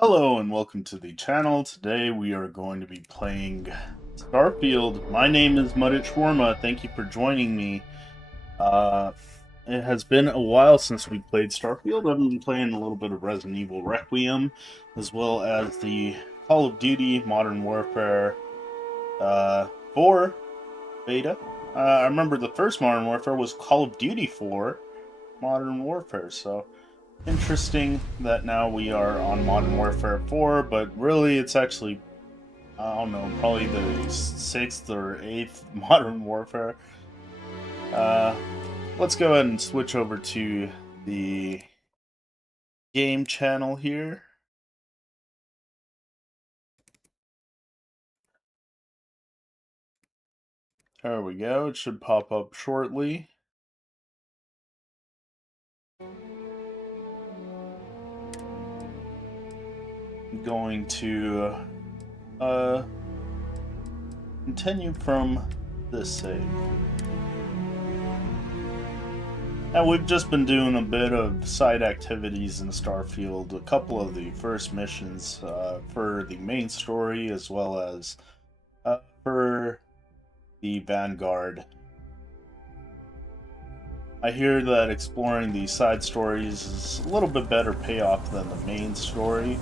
Hello and welcome to the channel. Today we are going to be playing Starfield. My name is Mudit Shawarma. Thank you for joining me. Uh, it has been a while since we played Starfield. I've been playing a little bit of Resident Evil Requiem, as well as the Call of Duty Modern Warfare 4 beta. I remember the first Modern Warfare was Call of Duty 4 Modern Warfare, so interesting that now we are on Modern Warfare 4, but really it's actually, I don't know, probably the 6th or 8th Modern Warfare. Uh, let's go ahead and switch over to the game channel here. There we go, it should pop up shortly. I'm going to continue from this save. And we've just been doing a bit of side activities in Starfield, a couple of the first missions for the main story, as well as for the Vanguard. I hear that exploring the side stories is a little bit better payoff than the main story,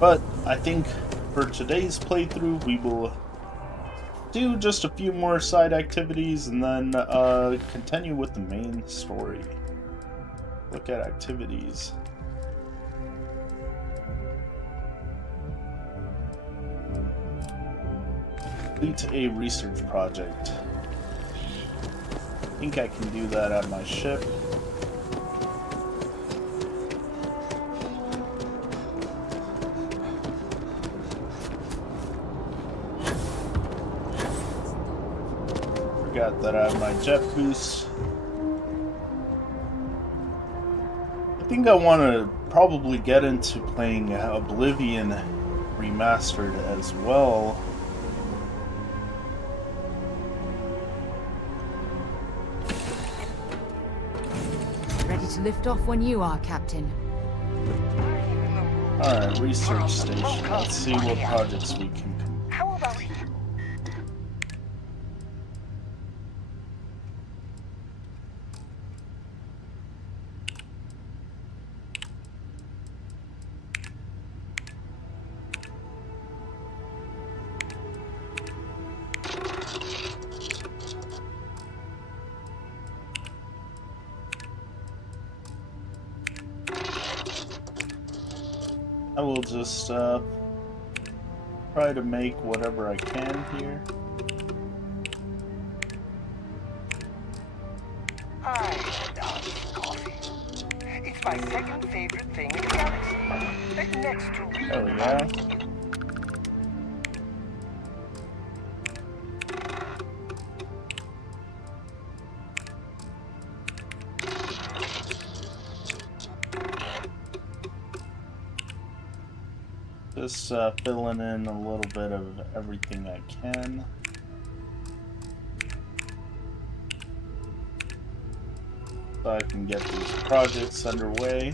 but I think for today's playthrough we will do just a few more side activities and then continue with the main story. Look at activities. Complete a research project. I think I can do that at my ship. Forgot that I have my jet boost. I think I want to probably get into playing Oblivion Remastered as well. Ready to lift off when you are, Captain. Alright, research station. Let's see what projects we can complete. How about it? I will just try to make whatever I can here. I love coffee. It's my second favorite thing in the galaxy. Next to real There we go. Just filling in a little bit of everything I can. So I can get these projects underway.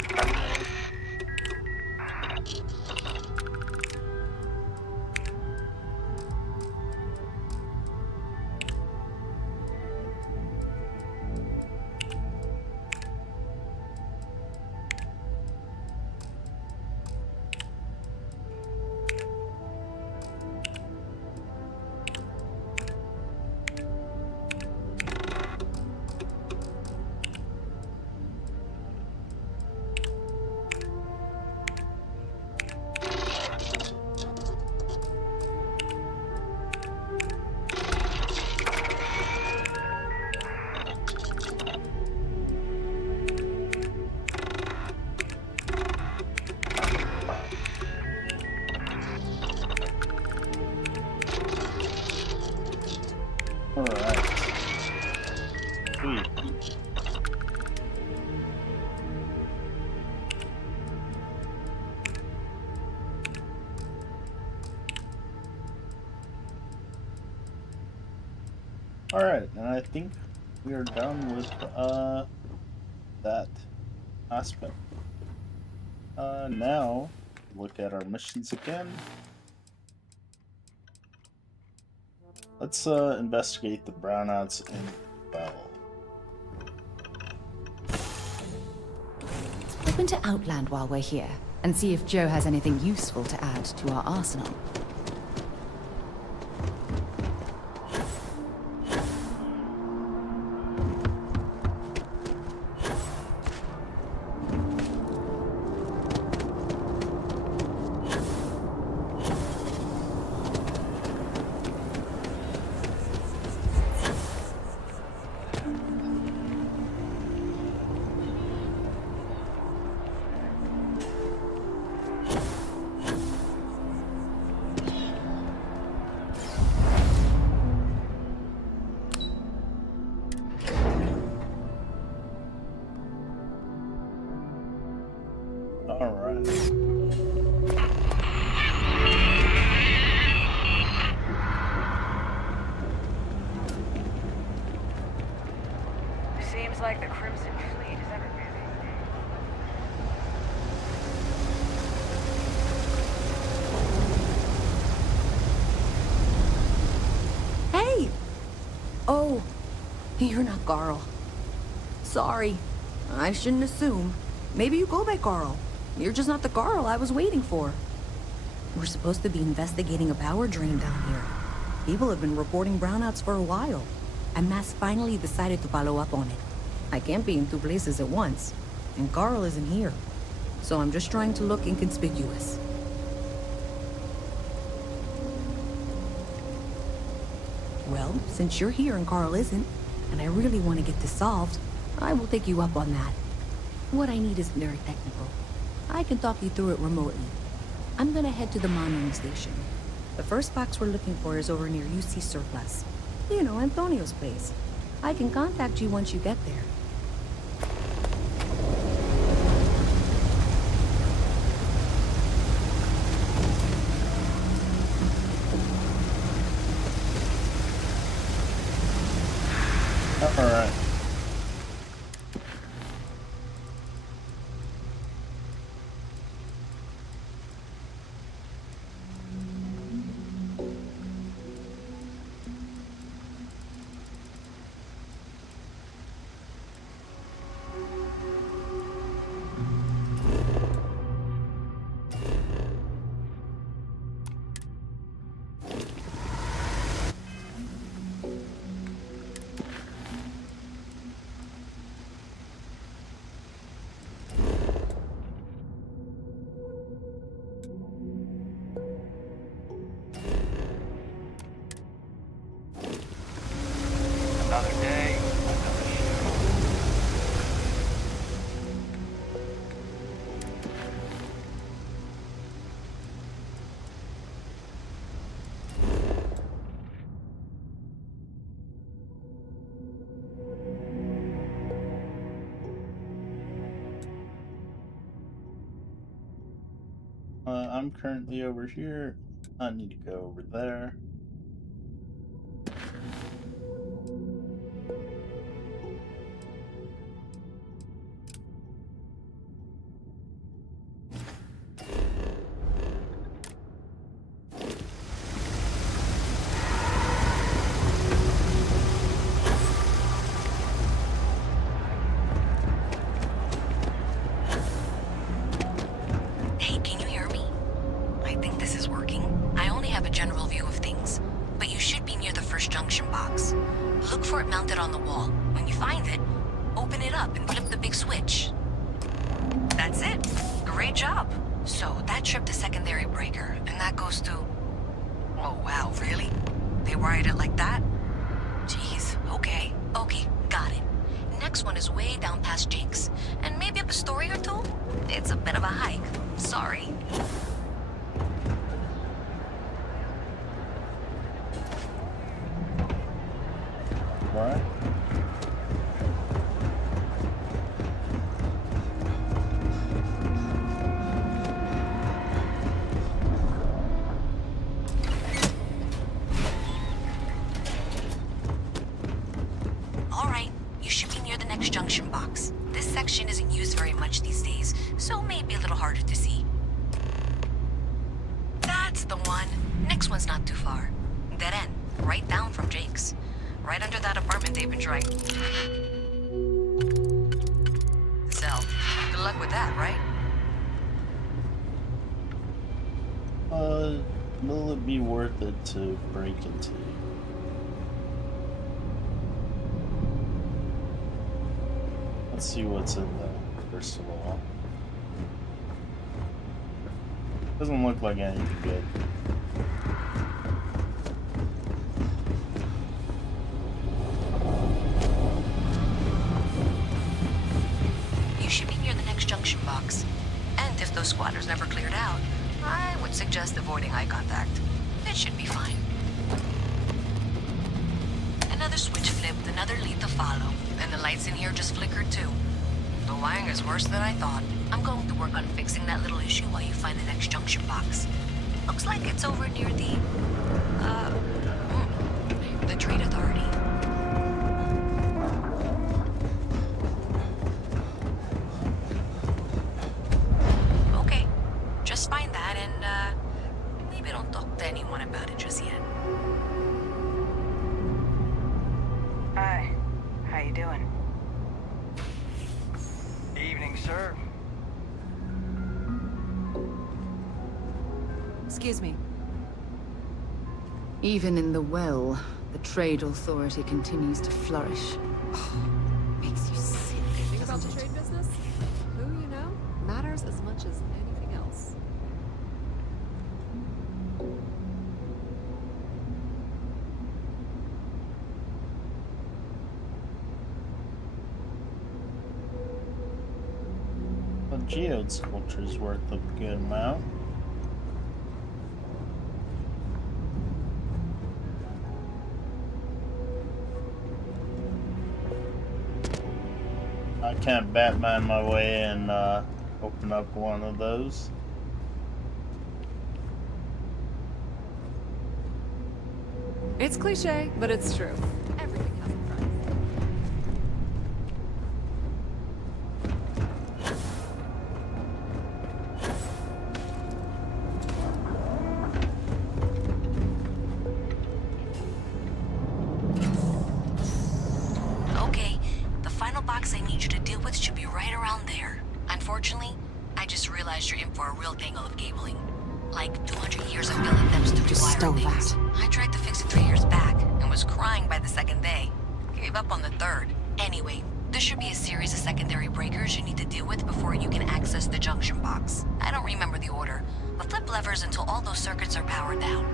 Alright. Sweet. Alright, and I think we are done with that aspect. Now look at our missions again. Let's investigate the brownouts in Bell. Open to Outland while we're here, and see if Joe has anything useful to add to our arsenal. Alright. Seems like the Crimson Fleet is everywhere these days. Hey! Oh, you're not Carl. Sorry. I shouldn't assume. Maybe you go by Carl. You're just not the Carl I was waiting for. We're supposed to be investigating a power drain down here. People have been reporting brownouts for a while, and Mass finally decided to follow up on it. I can't be in two places at once, and Carl isn't here. So I'm just trying to look inconspicuous. Well, since you're here and Carl isn't, and I really want to get this solved, I will take you up on that. What I need isn't very technical. I can talk you through it remotely. I'm gonna head to the monitoring station. The first box we're looking for is over near UC Surplus. You know, Antonio's place. I can contact you once you get there. Alright. Another day, another show. I'm currently over here. I need to go over there. Hey, can you hear me? I think this is working. I only have a general view of things, but you should be near the first junction box. Look for it mounted on the wall. When you find it, open it up and flip the big switch. That's it. Great job. So that tripped the secondary breaker, and that goes to... Oh, wow, really? They wired it like that? Jeez, okay. Okay, got it. Next one is way down past Jake's, and maybe up a story or two? It's a bit of a hike. Sorry. Alright. All right, you should be near the next junction box. This section isn't used very much these days, so maybe a little harder to see. next one's not too far. Dead end, right down from Jake's. Right under that apartment they've been trying to sell. Good luck with that, right? Will it be worth it to break into? Let's see what's in there, first of all. Doesn't look like anything good. You should be near the next junction box. And if those squatters never cleared out, I would suggest avoiding eye contact. It should be fine. Another switch flipped, another lead to follow. And the lights in here just flickered too. The wiring is worse than I thought. I'm going to work on fixing that little issue while you find the next junction box. Looks like it's over near the Trade Authority. Okay, just find that and maybe don't talk to anyone about it just yet. Hi. How you doing? Evening, sir. Excuse me. Even in the well, the Trade Authority continues to flourish. Makes you sick, Think about the doesn't it? trade business? Who you know matters as much as anything else. The geode sculpture's worth a good amount. I can't Batman my way and open up one of those. It's cliche, but it's true. Everything has a price. Okay, the final box I need you to deal with should be right around there. Unfortunately, I just realized you're in for a real tangle of cabling. Like 200 years of building attempts to Just rewire stole things. that. I tried to fix it 3 years back and was crying by the second day. Gave up on the third. Anyway, there should be a series of secondary breakers you need to deal with before you can access the junction box. I don't remember the order, but flip levers until all those circuits are powered down.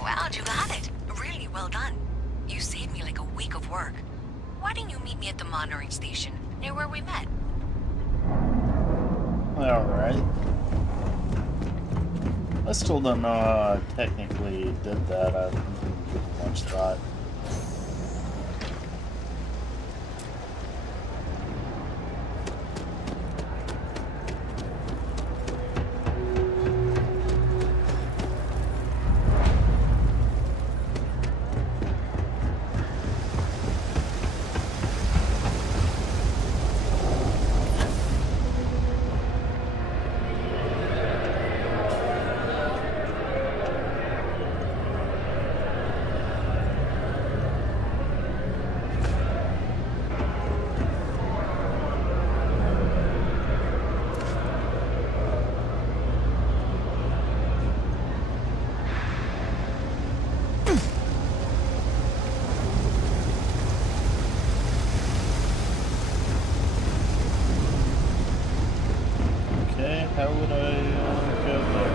Wow, you got it. Really well done. You saved me like a week of work. Why didn't you meet me at the monitoring station, near where we met? Alright. I still don't know how I technically did that. I didn't give much thought. Okay, how would I go there?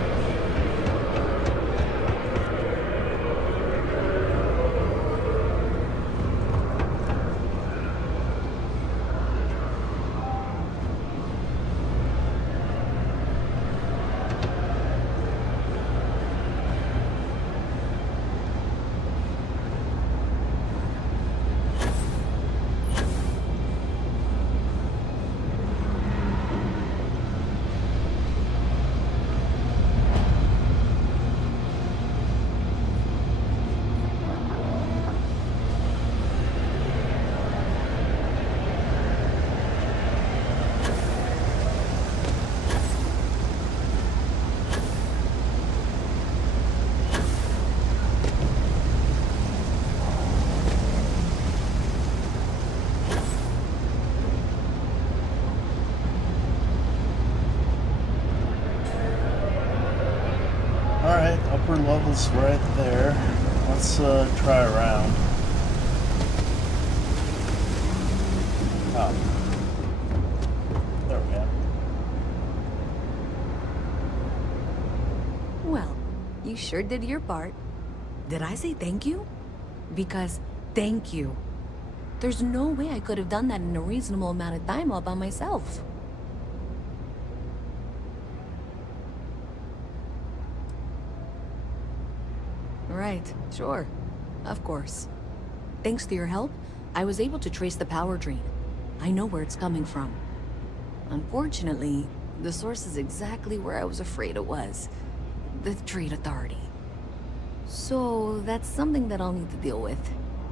upper level's right there. Let's try around. Oh. There we go. Well, you sure did your part. Did I say thank you? Because thank you. There's no way I could have done that in a reasonable amount of time all by myself. Right, sure. Of course. Thanks to your help, I was able to trace the power drain. I know where it's coming from. Unfortunately, the source is exactly where I was afraid it was. The Trade Authority. So, that's something that I'll need to deal with.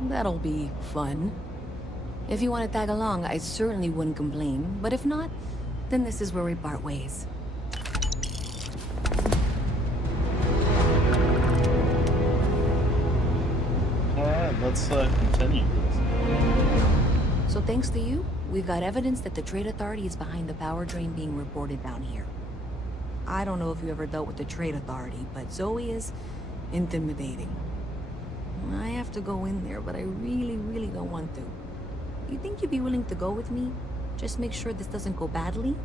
That'll be fun. If you want to tag along, I certainly wouldn't complain. But if not, then this is where we part ways. Alright, let's continue this. So thanks to you, we've got evidence that the Trade Authority is behind the power drain being reported down here. I don't know if you ever dealt with the Trade Authority, but Zoe is intimidating. I have to go in there, but I really don't want to. You think you'd be willing to go with me? Just make sure this doesn't go badly?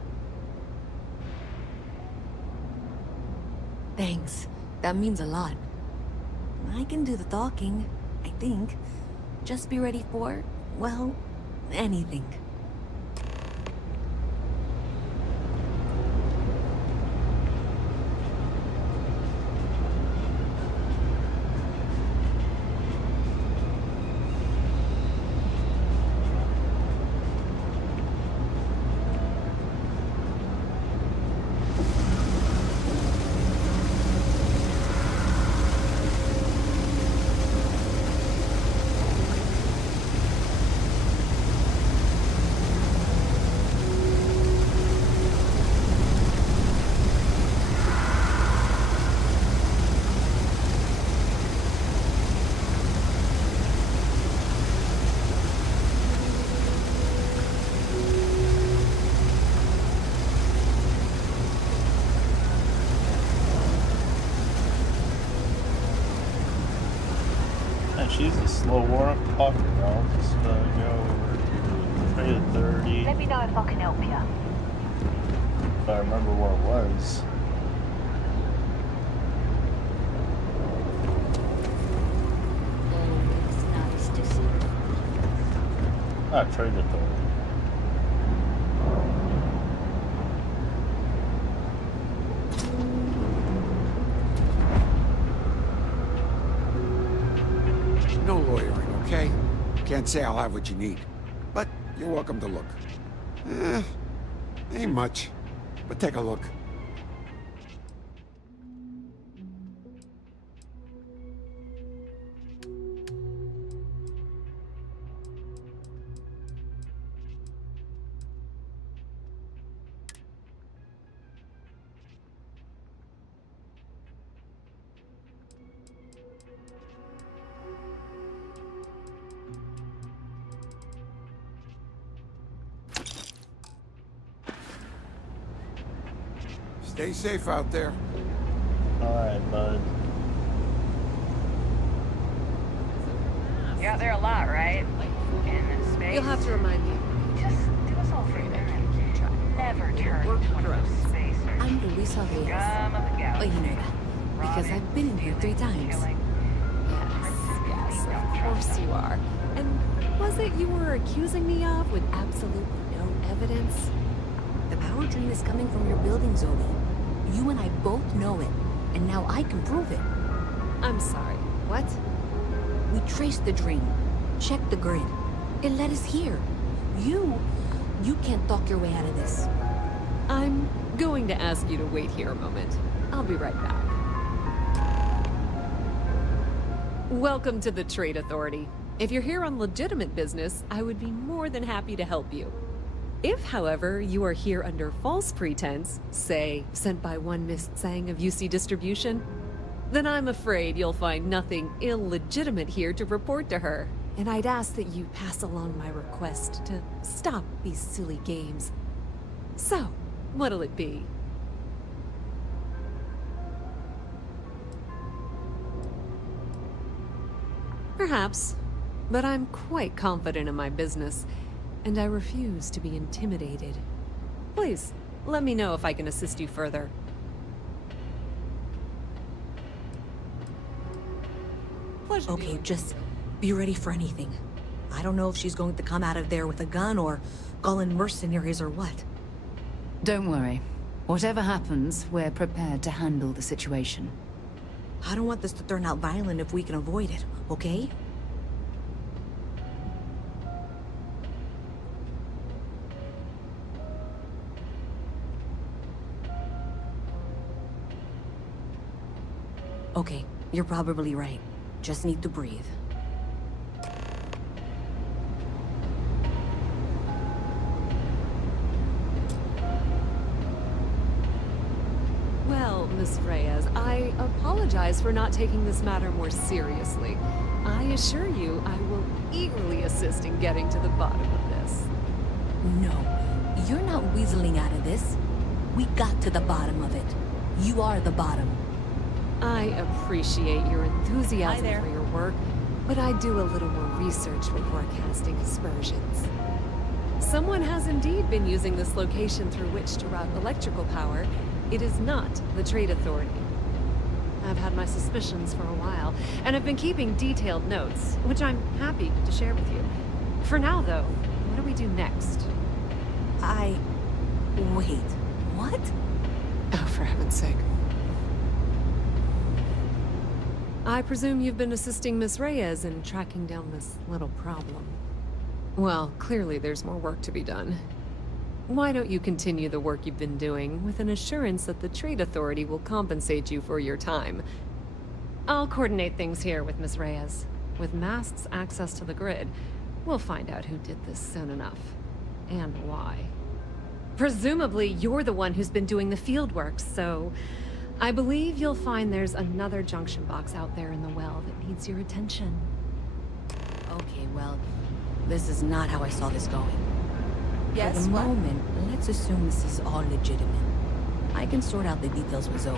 Thanks. That means a lot. I can do the talking, I think. Just be ready for, well, anything. She's a slow walker, I'll just go over to Trade Authority. Let me know if I can help you. If I remember where it was. It's nice to see you. Ah, Trade Authority. No lawyering, okay? Can't say I'll have what you need, but you're welcome to look. Ain't much, but take a look. Stay safe out there. Alright, bud. You're out there a lot, right? In space? You'll have to remind me. Just do us all a favor. Never turn into one of those spacers. I'm Luisa Reyes. Scum of the Oh, galaxy. you know that. Because I've been in here 3 times. Yes, of course you are. And was it you were accusing me of with absolutely no evidence? The power drain is coming from your building, Zoe. You and I both know it, and now I can prove it. I'm sorry. What? We traced the drain, checked the grid. It led us here. You can't talk your way out of this. I'm going to ask you to wait here a moment. I'll be right back. Welcome to the Trade Authority. If you're here on legitimate business, I would be more than happy to help you. If, however, you are here under false pretense, say, sent by one Miss Tsang of UC Distribution, then I'm afraid you'll find nothing illegitimate here to report to her. And I'd ask that you pass along my request to stop these silly games. So, what'll it be? Perhaps, but I'm quite confident in my business, and I refuse to be intimidated. Please, let me know if I can assist you further. Pleasure. Okay, just be ready for anything. I don't know if she's going to come out of there with a gun or call in mercenaries or what. Don't worry. Whatever happens, we're prepared to handle the situation. I don't want this to turn out violent if we can avoid it, okay? Okay, you're probably right. Just need to breathe. Well, Miss Reyes, I apologize for not taking this matter more seriously. I assure you, I will eagerly assist in getting to the bottom of this. No, you're not weaseling out of this. We got to the bottom of it. You are the bottom. I appreciate your enthusiasm Hi there. for your work, but I do a little more research before casting aspersions. Someone has indeed been using this location through which to route electrical power. It is not the Trade Authority. I've had my suspicions for a while, and I've been keeping detailed notes, which I'm happy to share with you. For now, though, what do we do next? Wait, what? Oh, for heaven's sake. I presume you've been assisting Miss Reyes in tracking down this little problem. Well, clearly there's more work to be done. Why don't you continue the work you've been doing with an assurance that the Trade Authority will compensate you for your time? I'll coordinate things here with Miss Reyes. With Mast's access to the grid, we'll find out who did this soon enough. And why. Presumably, you're the one who's been doing the field work, so I believe you'll find there's another junction box out there in the well that needs your attention. Okay, well, this is not how I saw this going. Yes, For the what? moment, let's assume this is all legitimate. I can sort out the details with Zoe.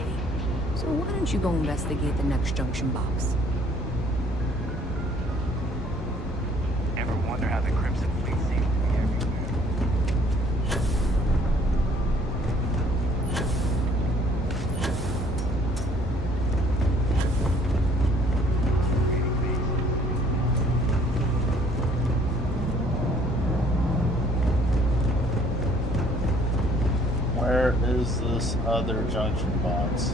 So why don't you go investigate the next junction box? Ever wonder how the Crimson Fleet seems to be everywhere? Trading bases. Where is this other junction box?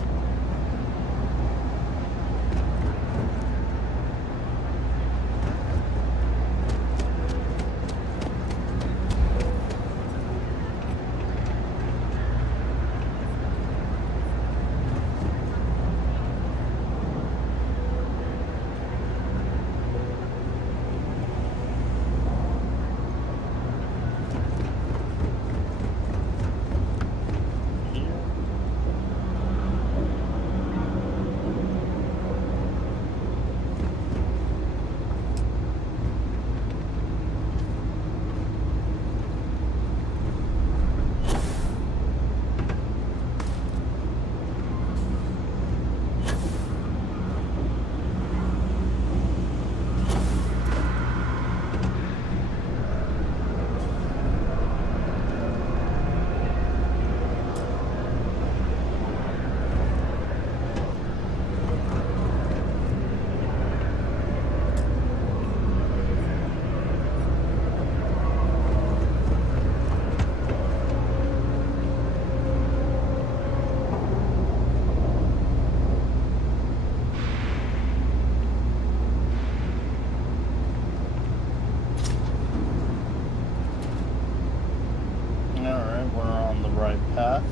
Alright, we're on the right path.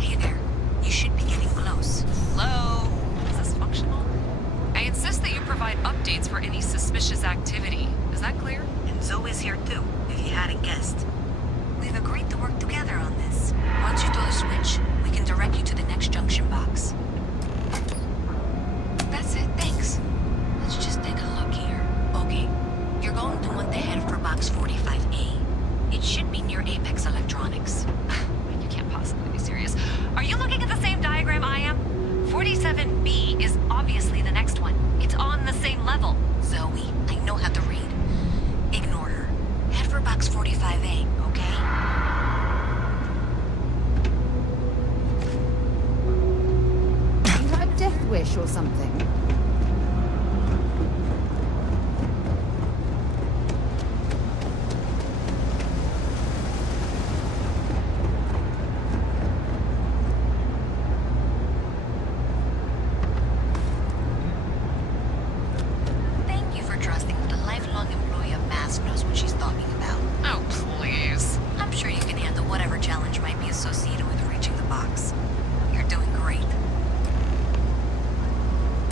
Hey there. You should be getting close. Hello? Is this functional? I insist that you provide updates for any suspicious activity. Is that clear? And Zoe's here too, if you hadn't guessed. We've agreed to work together on this. Once you throw the switch, we can direct you to the next junction box. That's it, thanks. Let's just take a look here. Okay, you're going to want to head for box 45A. It should be near Apex Electronics. You can't possibly be serious. Are you looking at the same diagram I am? 47B is obviously fish or something. Thank you for trusting that a lifelong employee of Mask knows what she's talking about. Oh, please. I'm sure you can handle whatever challenge might be associated with reaching the box. You're doing great.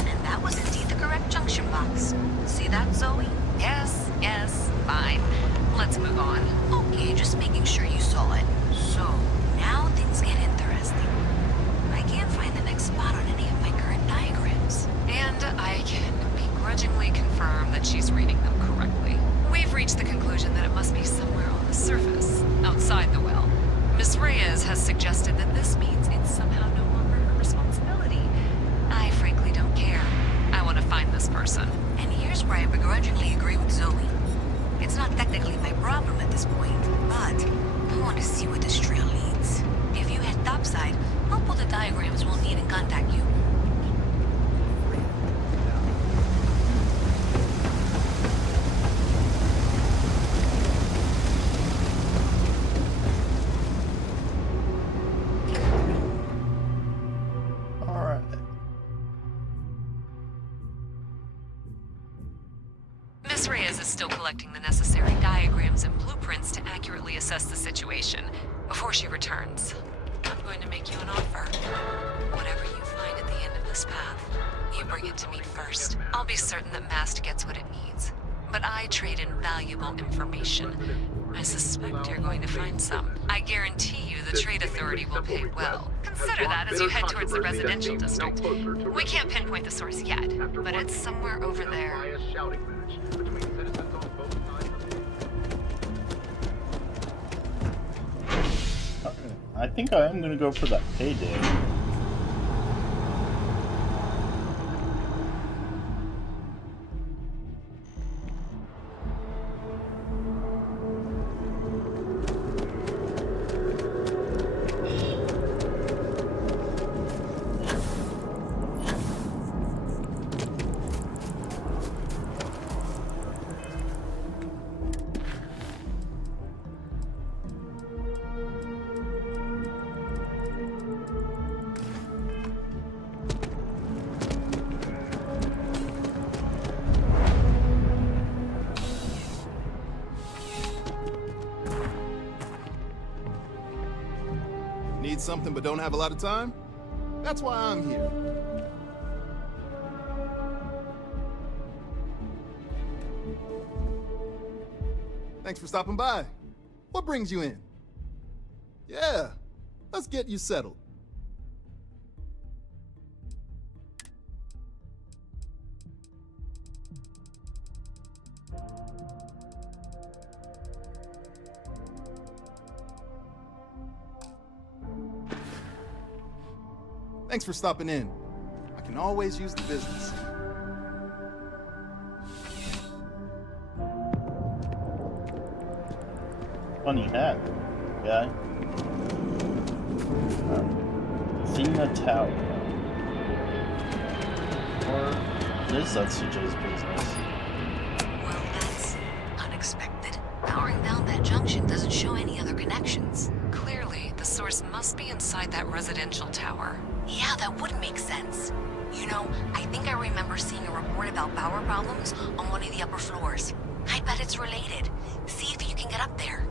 And that was indeed the correct junction box. See that, Zoe? Yes, yes, fine. Let's move on. Okay, just making sure you saw it. So, now things get interesting. I can't find the next spot on any of my current diagrams. And I can begrudgingly confirm that she's reading them correctly. We've reached the conclusion that it must be somewhere on the surface, outside the well. Miss Reyes has suggested that this means it's somehow no longer her responsibility. I frankly don't care. I want to find this person. And here's where I begrudgingly agree with Zoe. It's not technically my problem at this point, but I want to see where this trail leads. If you head topside, I'll pull the diagrams we'll need and contact you. All right. Miss Reyes is still collecting the necessary diagrams and blueprints to accurately assess the situation before she returns. I'm going to make you an offer. Whatever you find at the end of this path, you bring it to me first. I'll be certain that Mast gets what it needs. But I trade in valuable information. I suspect you're going to find some. I guarantee you the Trade Authority will pay well. Consider that as you head towards the residential district. We can't pinpoint the source yet, but it's somewhere over there. I think I am gonna go for that payday. Need something but don't have a lot of time? That's why I'm here. Thanks for stopping by. What brings you in? Yeah, let's get you settled. Thanks for stopping in. I can always use the business. Funny hat, guy. Athena Tower. Or is that CJ's business? Well, that's unexpected. Powering down that junction doesn't show any other connections. Clearly, the source must be inside that residential tower. Yeah, that would make sense. You know, I think I remember seeing a report about power problems on one of the upper floors. I bet it's related. See if you can get up there.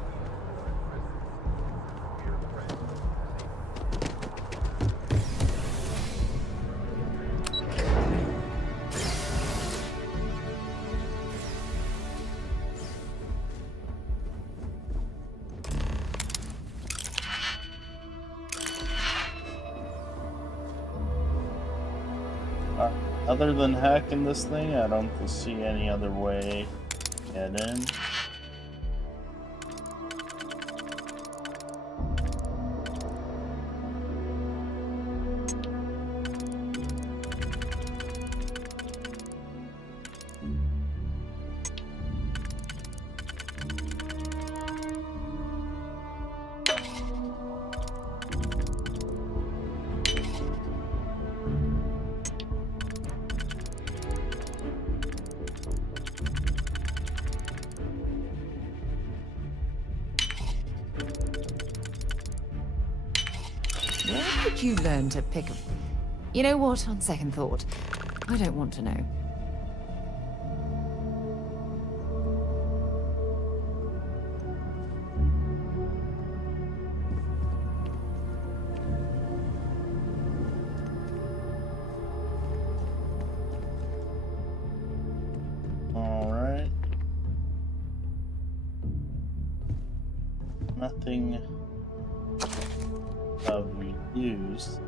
Other than hacking this thing, I don't see any other way to get in. did you learn to pick a... You know what, on second thought, I don't want to know. Alright. Nothing we used.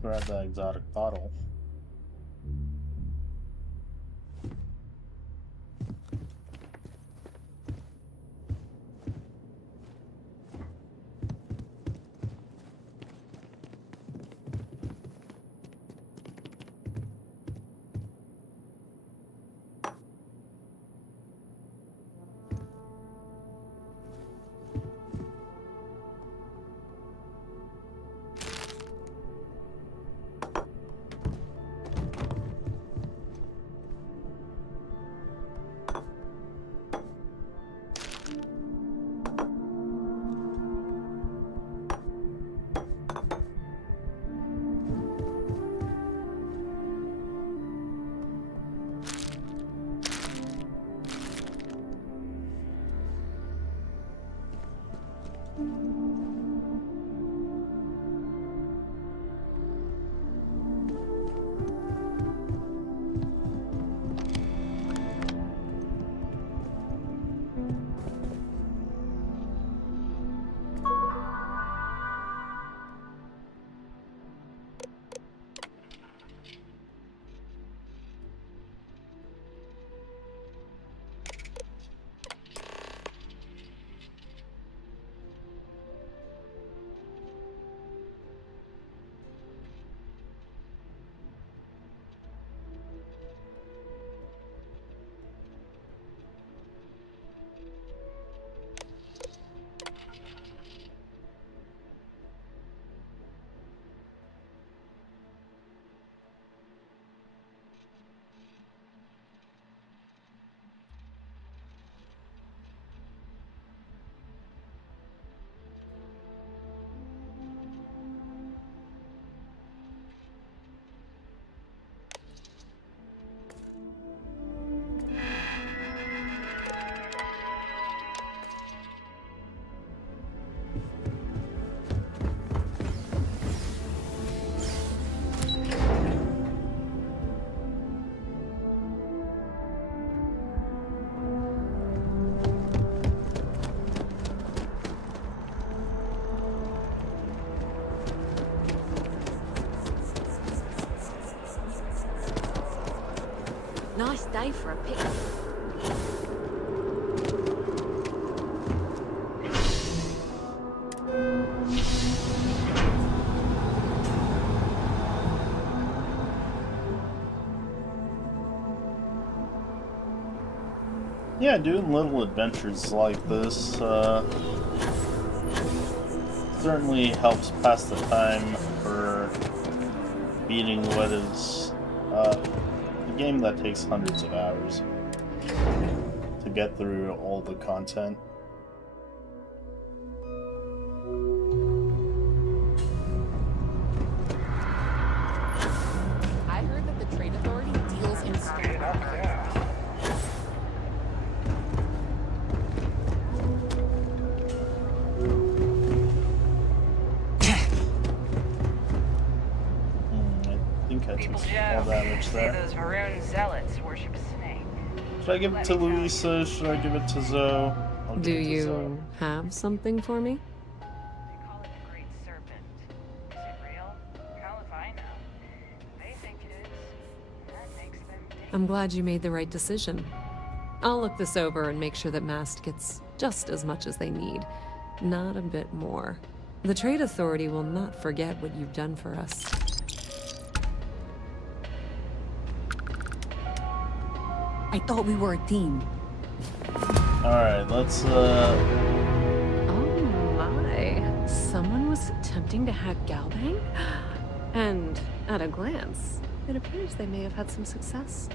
Grab that exotic bottle. Nice day for a picnic. Yeah, doing little adventures like this certainly helps pass the time for beating what is a game that takes hundreds of hours to get through all the content. I heard that the Trade Authority deals in People All joke. damage Say there. those maroon zealots worship a snake. Should I give it to Louisa? Should I give it to Zoe? I'll give Do it to Zoe. you have something for me? They call it the Great Serpent. Is it real? Hell if I know. They think it is. That makes them think. I'm glad you made the right decision. I'll look this over and make sure that Mast gets just as much as they need, not a bit more. The Trade Authority will not forget what you've done for us. I thought we were a team. Alright, let's Oh my. Someone was attempting to hack Galbang? And at a glance, it appears they may have had some success.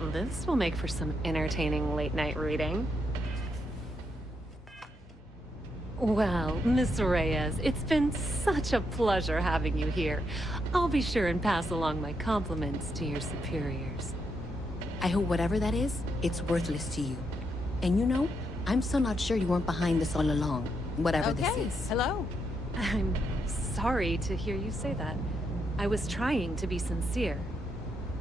This will make for some entertaining late-night reading. Well, Miss Reyes, it's been such a pleasure having you here. I'll be sure and pass along my compliments to your superiors. I hope whatever that is, it's worthless to you. And you know, I'm still not sure you weren't behind this all along, whatever this is. Hello. I'm sorry to hear you say that. I was trying to be sincere.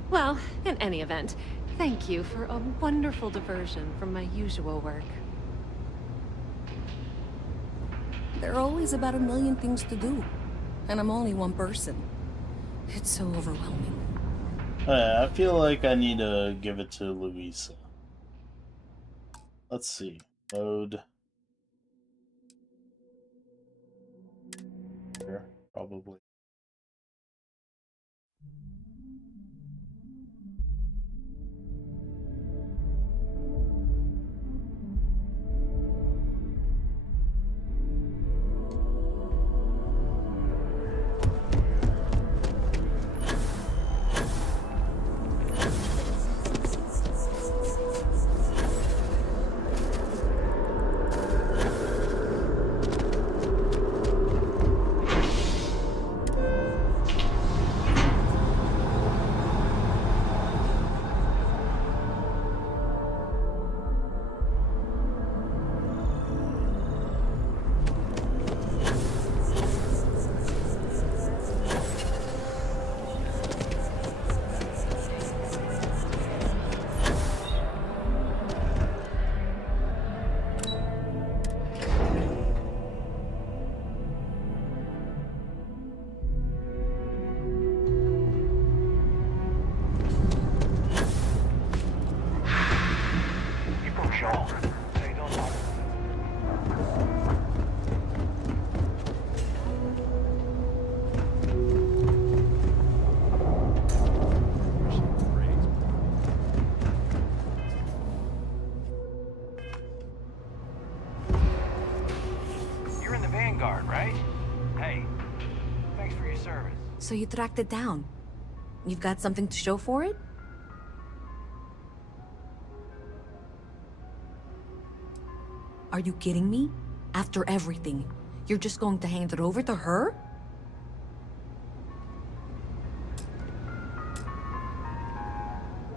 Well, in any event, thank you for a wonderful diversion from my usual work. There are always about a million things to do, and I'm only one person. It's so overwhelming. I feel like I need to give it to Louisa. Let's see. Load. Here, probably. So you tracked it down. You've got something to show for it? Are you kidding me? After everything, you're just going to hand it over to her?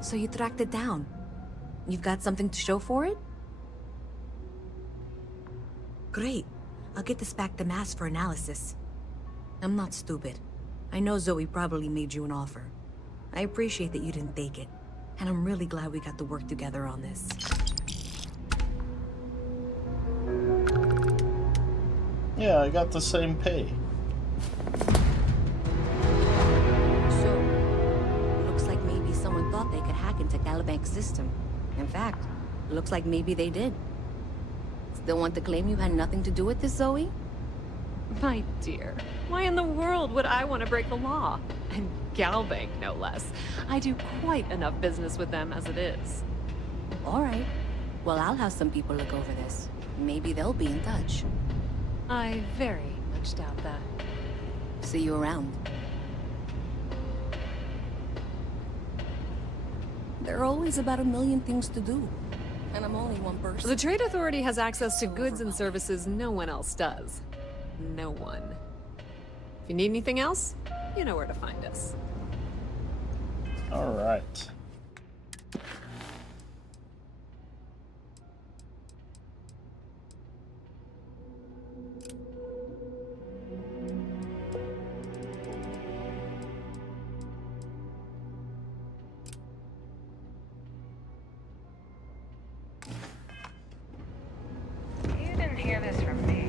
So you tracked it down. You've got something to show for it? Great. I'll get this back to Mass for analysis. I'm not stupid. I know Zoe probably made you an offer. I appreciate that you didn't take it. And I'm really glad we got to work together on this. Yeah, I got the same pay. So, looks like maybe someone thought they could hack into Calibank's system. In fact, looks like maybe they did. Still want to claim you had nothing to do with this, Zoe? My dear, why in the world would I want to break the law? And Galbank, no less. I do quite enough business with them as it is. All right. Well, I'll have some people look over this. Maybe they'll be in touch. I very much doubt that. See you around. There are always about a million things to do. And I'm only one person. The Trade Authority has access to goods and services no one else does. No one. If you need anything else, you know where to find us. All right. You didn't hear this from me.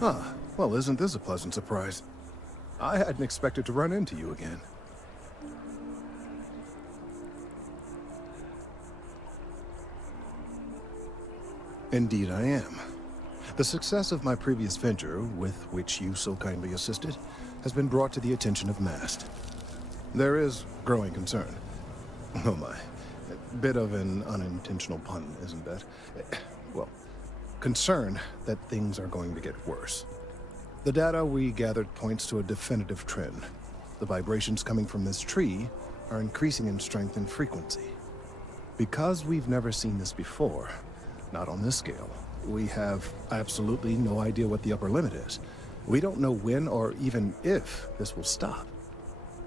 Ah, well, isn't this a pleasant surprise? I hadn't expected to run into you again. Indeed I am. The success of my previous venture, with which you so kindly assisted, has been brought to the attention of Mast. There is growing concern. Oh my. Bit of an unintentional pun, isn't that? Well, concern that things are going to get worse. The data we gathered points to a definitive trend. The vibrations coming from this tree are increasing in strength and frequency. Because we've never seen this before, not on this scale, we have absolutely no idea what the upper limit is. We don't know when or even if this will stop.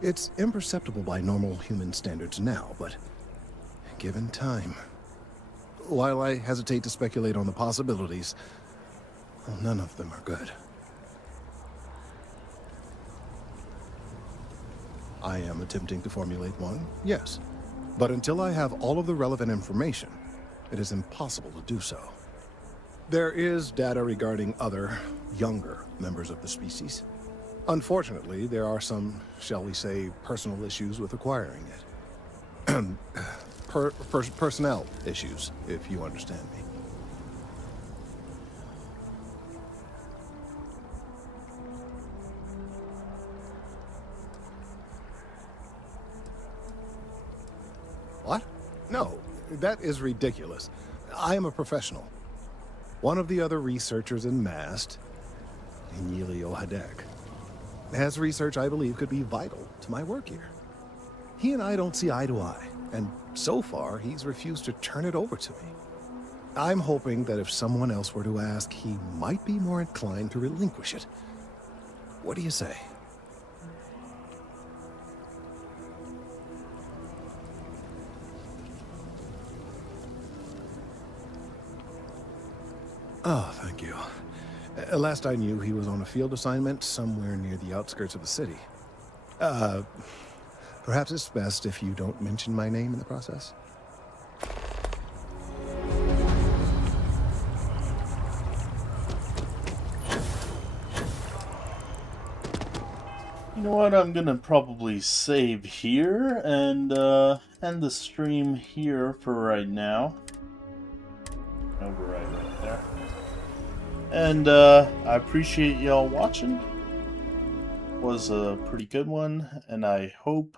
It's imperceptible by normal human standards now, but given time. While I hesitate to speculate on the possibilities, well, none of them are good. I am attempting to formulate one, yes. But until I have all of the relevant information, it is impossible to do so. There is data regarding other, younger members of the species. Unfortunately, there are some, shall we say, personal issues with acquiring it. Personnel issues, if you understand me. What? No, that is ridiculous. I am a professional. One of the other researchers in MAST, Emilio Hadek, has research I believe could be vital to my work here. He and I don't see eye to eye, and so far he's refused to turn it over to me. I'm hoping that if someone else were to ask, he might be more inclined to relinquish it. What do you say? Oh, thank you. Last I knew, he was on a field assignment somewhere near the outskirts of the city. Perhaps it's best if you don't mention my name in the process? You know what? I'm gonna probably save here and end the stream here for right now. Override right there. And I appreciate y'all watching. Was a pretty good one, and I hope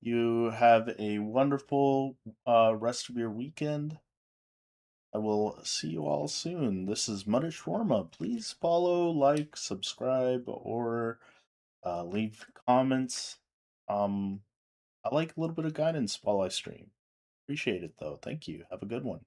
you have a wonderful rest of your weekend. I will see you all soon. This is Muddy Shawarma. Please follow, like, subscribe, or leave comments. I like a little bit of guidance while I stream. Appreciate it, though. Thank you. Have a good one.